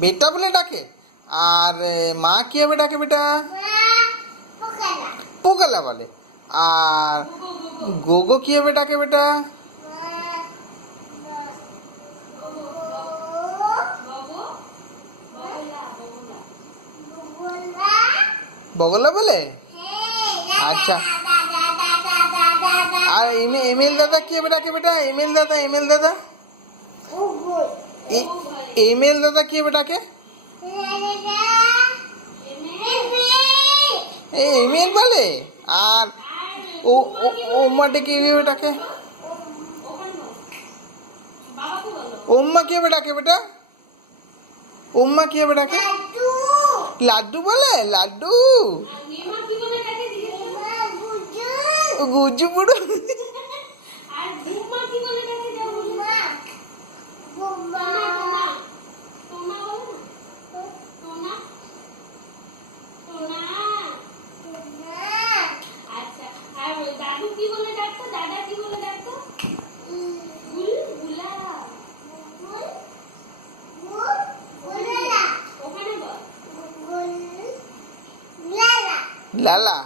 বেটা বলে ডাকে। আর মা কিভাবে ডাকে বেটা? পোকালা বলে। আর গোগো কিভাবে ডাকে বেটা? বগলা বলে। আচ্ছা, আর এমএল দাদা কিভাবে ডাকে বেটা? এমএল দাদা, এমএল দাদা, এমএল দাদা কিভাবে ডাকে? এমএল বলে। আর ও ওম্মাটি কিভাবে ডাকে? ওম্মা কিভাবে ডাকে বেটা? ওম্মা কিভাবে ডাকে? লাড্ডু বলে। লাড্ডু, গুজু বুড়ো। দাদু কি বলে ডাকতো? দাদা কি বলে ডাকতো? বুলবুলা। ওখানে বল। লালা।